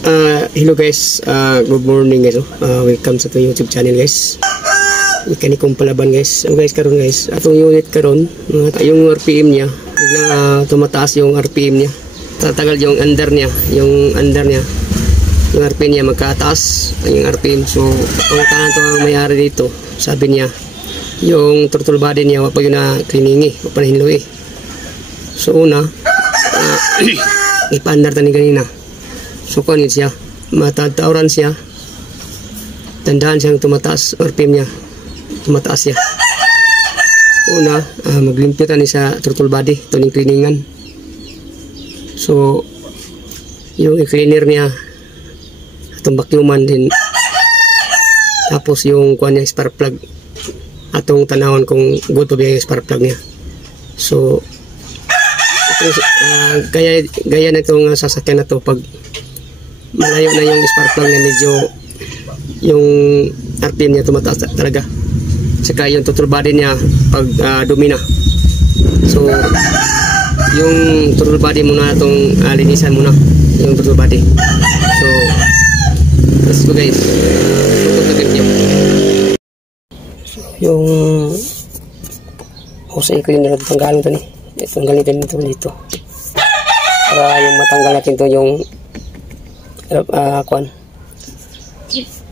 Hello guys, good morning guys. Welcome sa itong YouTube channel guys. Mekanikong palaban guys. So guys, karon guys, atong unit karon, yung RPM niya, biglang tumataas yung RPM niya. Tatagal yung under niya, yung RPM niya magkataas yung RPM. So ang tanan to ang may-ari dito, sabi niya, yung throttle body niya wala pa yun na cleaningi, wala pa na hinloy. So una, ipa-under tani ganina. So kung siya, matatauran siya, tandaan siyang tumataas RPM niya, tumataas siya. Una, maglimpitan ni sa throttle body, ito yung cleaningan. So, yung i-cleaner niya, atong vacuuman din. Tapos yung kuha niya, spark plug, atong tanawan kung good to be yung spark plug niya. So, gaya na itong sasakyan na to, pag malayo na yung spark plug niya, medyo yung RPM niya tumataas talaga. Saka yung throttle body niya pag dumi na. So yung throttle body muna itong linisan muna yung throttle body. So let's go guys. Yung hose cleaner natin tanggalin ito ni. Tanggalin natin dito para yung matanggal natin ito yung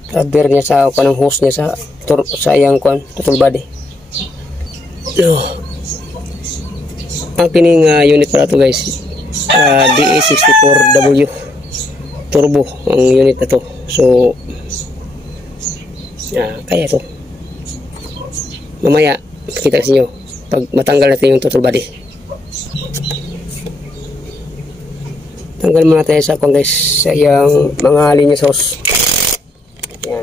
rubber niya sa ng hose niya sa iyang throttle body. Ang pining unit para to guys, DA64W turbo ang unit na to. So kaya to mamaya kita sa inyo pag matanggal natin yung throttle body. Tanggal muna tayo sa guys, sa iyang mga linya hose. Yan.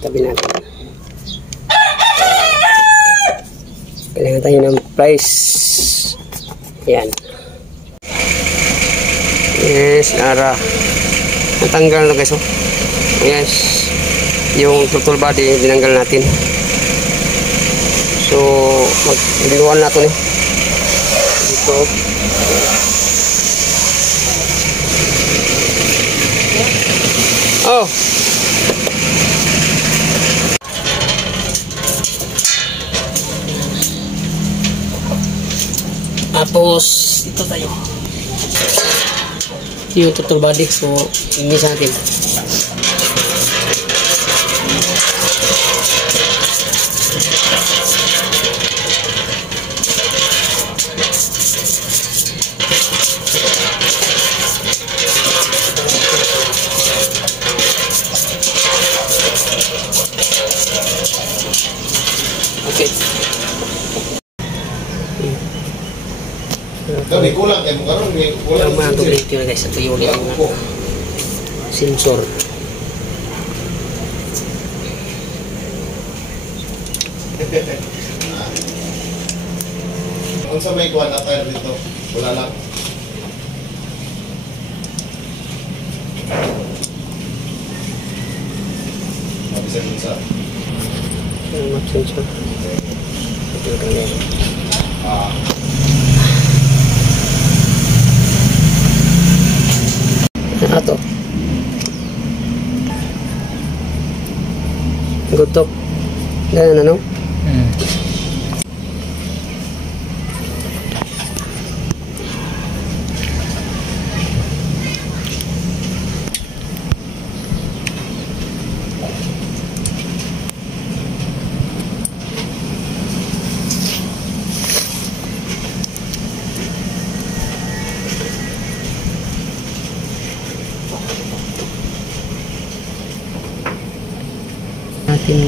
Tabi natin. Kailangan tayo ng price. Yan. Yes, natanggal na guys. Oh. Yes. Yung throttle body, dinanggal natin. So, mag-biluan natin dito. Oh. Tapos ito tayo. Yung throttle body, so ini sa atin. Okay. May kulang kayo mo karon, may kulang. Ang mga tubig yun guys, ito yung sensor. Kung sa may kuwan na tayo dito, wala lang. Mabisa-bisa. Map sensor. Ito yung kanya. Ato. Gutok. Ganun ano? Ating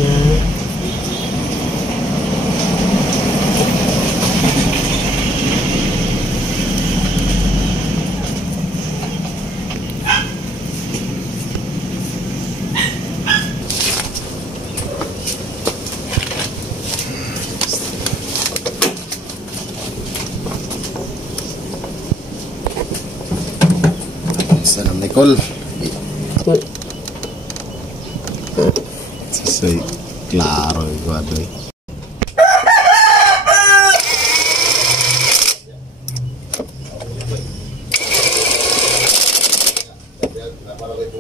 Salam Nicole. Soy claro igual.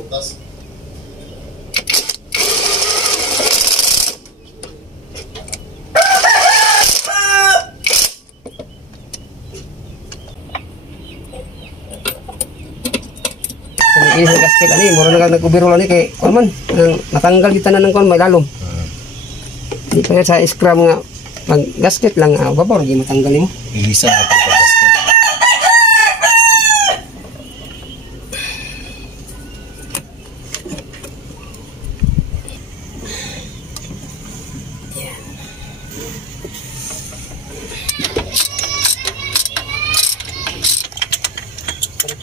butas. Ini sa gasket ani mura na nagkubiro ani kay kuan man natanggal kita na ng kuan may lalom. Di pa sa scrum nga mag gasket lang babor gi matanggal nimo. Ilisan na ito basket.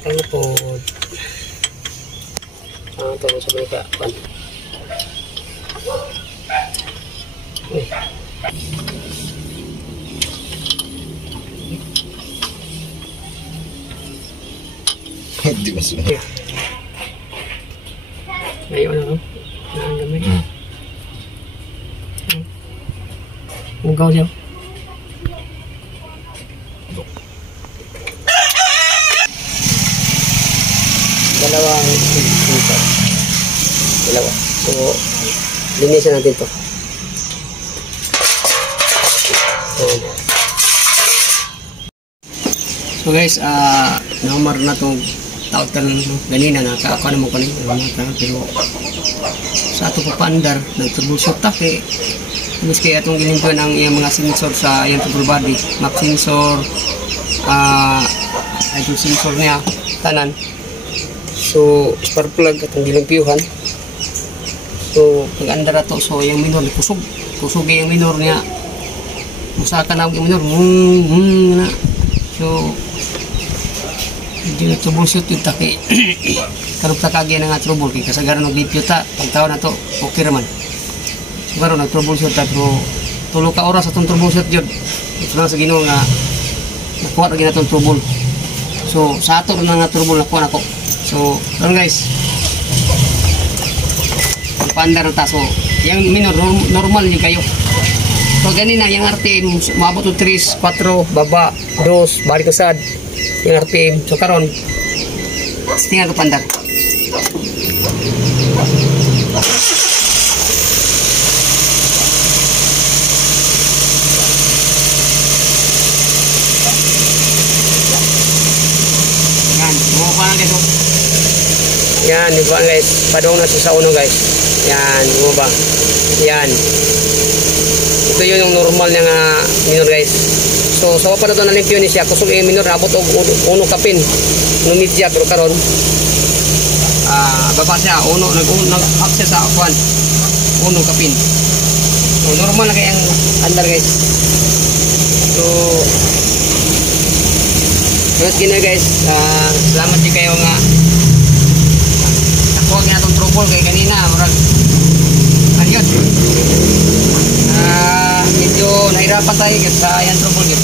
Ano po? Ito sa mga kuan. Hindi ba sila? Ngayon ano? Naanggam eh. Ugaw siya. Dalawang sensor. Dalawa. So, linisan natin to. So guys, namar na to taot ka ganina na ako naman ko pero sa ato pa paandar nagtroubleshoot ta kay mas kaya atong gilimpian ang iyang mga sensor sa iyang control body, map sensor, itong sensor niya tanan. So spark plug atong gilimpyuhan. So pag andar ato so iyang minor kusog yung minor niya. Usa ka na ang minor na. So hindi na troubleshoot yung taki karong takagyan na nga trouble kaya kasagaran ng video ta pagtaon na to okay raman so karon nag troubleshoot ta pero tulo ka oras atong troubleshoot yun ito lang sa Ginoo nga nakuha na ginatong trouble so sa ato na nga trouble nakuha na ko so karon guys paandar ta so yung minor normal yung kayo so ganina yung RTM maabot 3, 4 baba 2 balik usad yung RPM. So karon tingnan ko pandar. Yan, mo pa lang guys. Yan, di ba guys? Padong na sa uno guys. Yan, mo ba? Yan. Ito yun yung normal niya nga minor guys. So sa pa na ito nalimpyo ni siya kusog yung minor abot og uno kapin no media pero karon baba siya nag-up siya sa kwan uno kapin so normal na kayang andar guys so guys gina guys salamat din kayo nga nakuha nga itong trouble kay kanina marag ayun medyo nahirapan tayo kasi sa yan trouble yun.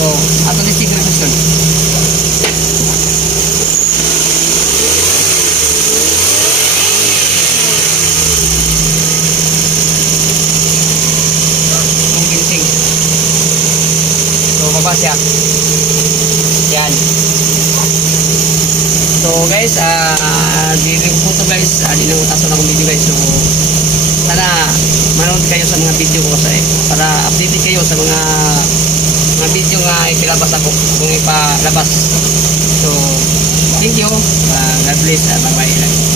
So, ato din siguro sa sun. Ang ginsing. So, baba siya. Yan. So, guys, diring po to guys. Di na utaso na akong video guys. So, sana manood kayo sa mga video ko para update kayo sa mga video nga ipilabas ako kung ipalabas so thank you God bless bye bye